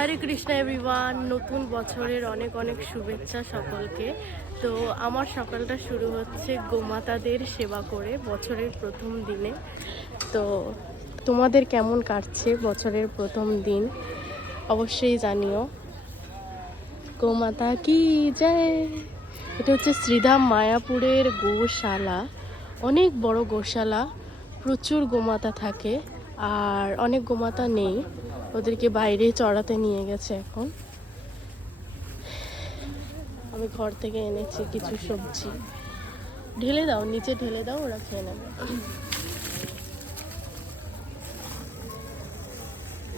হরে Krishna everyone, নতুন বছরের অনেক অনেক শুভেচ্ছা সকলকে। তো আমার সকালটা শুরু হচ্ছে গোমাতাদের সেবা করে বছরের প্রথম দিনে। তো তোমাদের কেমন কাটছে বছরের প্রথম দিন অবশ্যই জানিও। গোমাতা কি জয়। এটা হচ্ছে শ্রীধাম মায়াপুরের গোশালা, অনেক বড় গোশালা, প্রচুর গোমাতা থাকে আর অনেক গোমাতা নেই, ওদেরকে বাইরে চড়াতে নিয়ে গেছে। এখন আমি ঘর থেকে এনেছি কিছু সবজি, ঢেলে দাও নিচে, ঢেলে দাও, ওরা খেয়ে নেবে।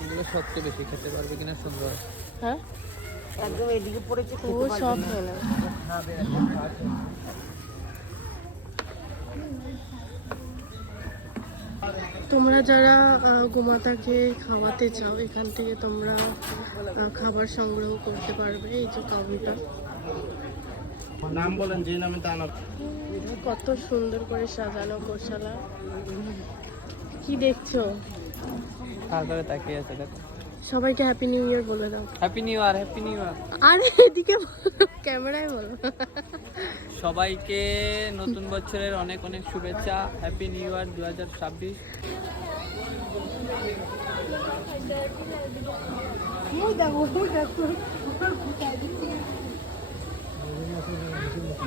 এগুলো সবচেয়ে বেশি খেতে পারবে কিনা সন্দেহ। হ্যাঁ, একদম এদিকে পড়েছে, ও সব খেয়ে নেবে। তোমরা যারা গোমাতাকে খাওয়াতে চাও, এখান থেকে তোমরা খাবার সংগ্রহ করতে পারবে। এই যে কাউন্টার, নাম বলেন যে নামে তা না। কত সুন্দর করে সাজানো গোশালা। কি দেখছো? কার করে তাকিয়ে আছে দেখো। সবাইকে হ্যাপি নিউ ইয়ার বলে দাও। Happy new year, happy new year. আরে এদিকে ক্যামেরায় বলো। সবাইকে নতুন বছরের অনেক অনেক শুভেচ্ছা। Happy new year 2026। দেখো